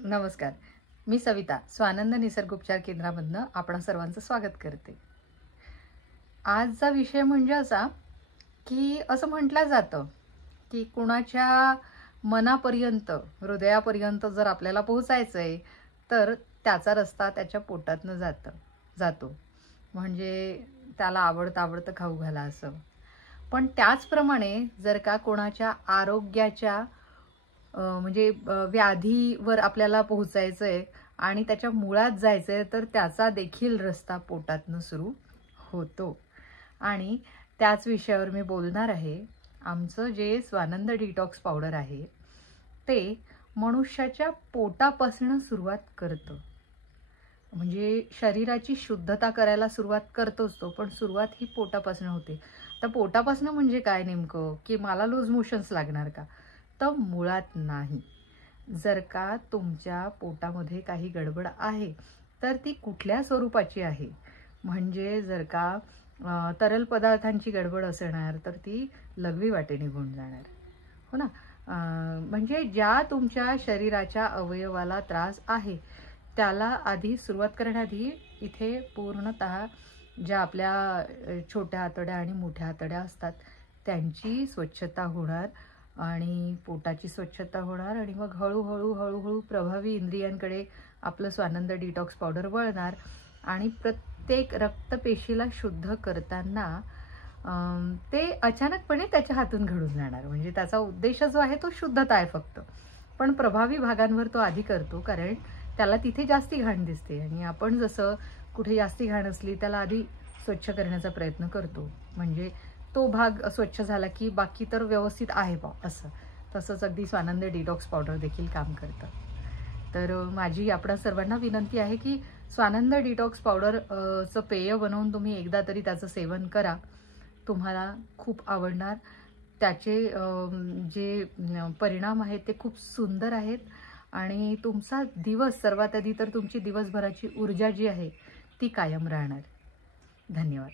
नमस्कार. मी सविता स्वानंद निसर्गोपचार केंद्रामधनं आपण सर्वांचं स्वागत करते. आजचा विषय म्हणजे असा की असं म्हटलं जातं की कुणाच्या मनापर्यंत हृदयापर्यंत जर आपल्याला पोहोचायचंय तर त्याचा रस्ता त्याच्या पोटातनं जातो. म्हणजे त्याला आवडतं खाऊ घाला असं. पण त्याचप्रमाणे जर का कोणाच्या आरोग्याच्या म्हणजे व्याधीवर आपल्याला पोहोचायचंय आणि त्याच्या मुळात जायचंय तर त्याचा देखील रस्ता पोटातनं सुरू होतो. आणि त्याच विषयावर मी बोलणार आहे. आमचं जे स्वानंद डिटॉक्स पावडर आहे ते मनुष्याच्या पोटापासून सुरुवात करतं. म्हणजे शरीराची शुद्धता करायला सुरुवात करतोच तो, पण सुरुवात ही पोटापासून होते. तर पोटापासून म्हणजे काय नेमकं, की मला लूज मोशन्स लागणार का? तर मुळात नाही. जर का तुमच्या पोटामध्ये काही गडबड आहे तर ती कुठल्या स्वरूपाची आहे, म्हणजे जर का तरल पदार्थांची गडबड असणार तर ती लघवी वाटे निघून जाणार, हो ना. म्हणजे ज्या तुमच्या शरीराच्या अवयवाला त्रास आहे त्याला आधी सुरुवात करण्याआधी इथे पूर्णतः ज्या आपल्या छोट्या आतड्या आणि मोठ्या आतड्या असतात त्यांची स्वच्छता होणार आणि पोटाची स्वच्छता होणार आणि मग हळूहळू प्रभावी इंद्रियांकडे आपलं स्वानंद डिटॉक्स पावडर वळणार आणि प्रत्येक रक्तपेशीला शुद्ध करताना ते अचानकपणे त्याच्या हातून घडून जाणार. म्हणजे त्याचा उद्देश जो आहे तो शुद्धता आहे फक्त, पण प्रभावी भागांवर तो आधी करतो कारण त्याला तिथे जास्ती घाण दिसते आणि आपण जसं कुठे जास्ती घाण असली त्याला आधी स्वच्छ करण्याचा प्रयत्न करतो. म्हणजे तो भाग स्वच्छ झाला की बाकी तर व्यवस्थित आहे बा असं. तसंच अगदी स्वानंद डिटॉक्स पावडर देखील काम करतं. तर माझी आपणा सर्वांना विनंती आहे की स्वानंद डिटॉक्स पावडर चं पेय बनवून तुम्ही एकदा तरी त्याचं सेवन करा. तुम्हाला खूप आवडणार. त्याचे जे परिणाम आहेत ते खूप सुंदर आहेत आणि तुमचा दिवस सर्वात आधी तर तुमची दिवसभराची ऊर्जा जी आहे ती कायम राहणार. धन्यवाद.